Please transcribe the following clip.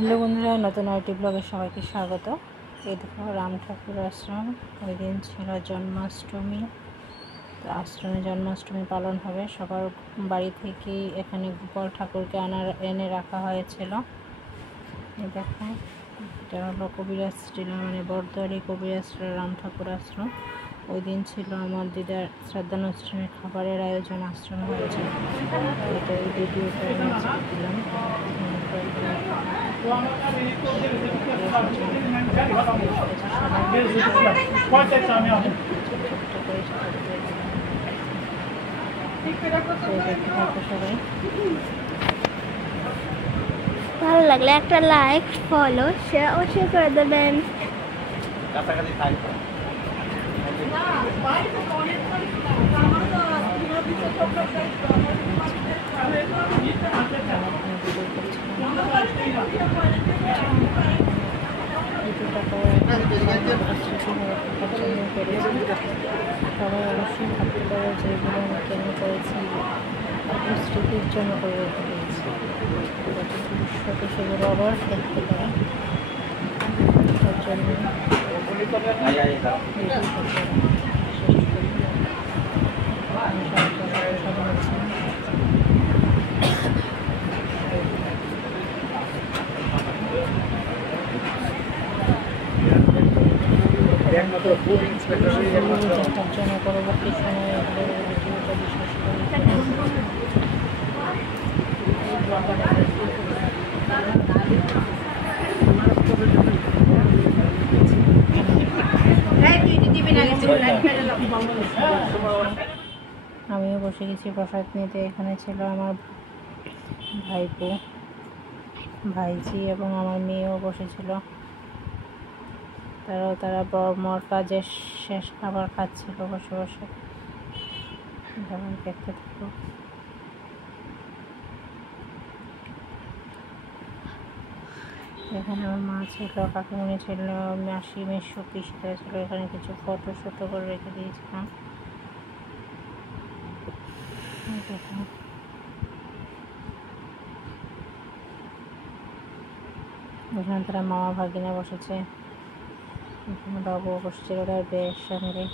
Hello বন্ধুরা, নতুন আরেকটি ব্লগে সবাইকে স্বাগত। এই দেখো রাম ঠাকুর আশ্রম। ওই দিন ছিল জন্মাষ্টমী, তো আশ্রমে জন্মাষ্টমী পালন হবে। সবার বাড়ি থেকেই এখানে গোপাল ঠাকুরকে এনে রাখা হয়েছিল। এই দেখো, এটা হলো কবিরাজ টিলা, মানে বরদোয়ারি কবিরাজ রাম ঠাকুর আশ্রম। ওই দিন ছিল আমার দিদার শ্রাদ্ধানুষ্ঠানে খাবারের আয়োজন আশ্রমে হয়েছিল। এটা এই ভিডিওটা দিলাম। ভালো লাগলে একটা লাইক, ফলো, শেয়ার অবশ্যই করে দেবেন। সবাই অবশ্যই ভাবতে পারো যে এগুলো আমি কেন করেছি, স্মৃতির জন্য করে রেখে দিয়েছি। ভবিষ্যতে সেগুলো আবার দেখতে পারে, তার জন্য জন্য পরবর্তী সময়ে ভিডিওটা বিশেষ করে আমিও বসে গেছি প্রসাদ নিতে। এখানে ছিল আমার ভাইপো, ভাইজি এবং আমার মেয়েও বসেছিল। তারা বড়মার কাজের শেষ খাবার খাচ্ছিল বসে বসে। দেখতে থাকো। এখানে আমার মা ছিল, কাকিমণি ছিল, মাসি মেসো পিসিরা ছিল। এখানে কিছু ফটো করে রেখে দিয়েছিলাম। এখানে তারা মামা ভাগিনা বসেছে, এখানে বাবু বসেছিল তার বিয়ের সঙ্গে।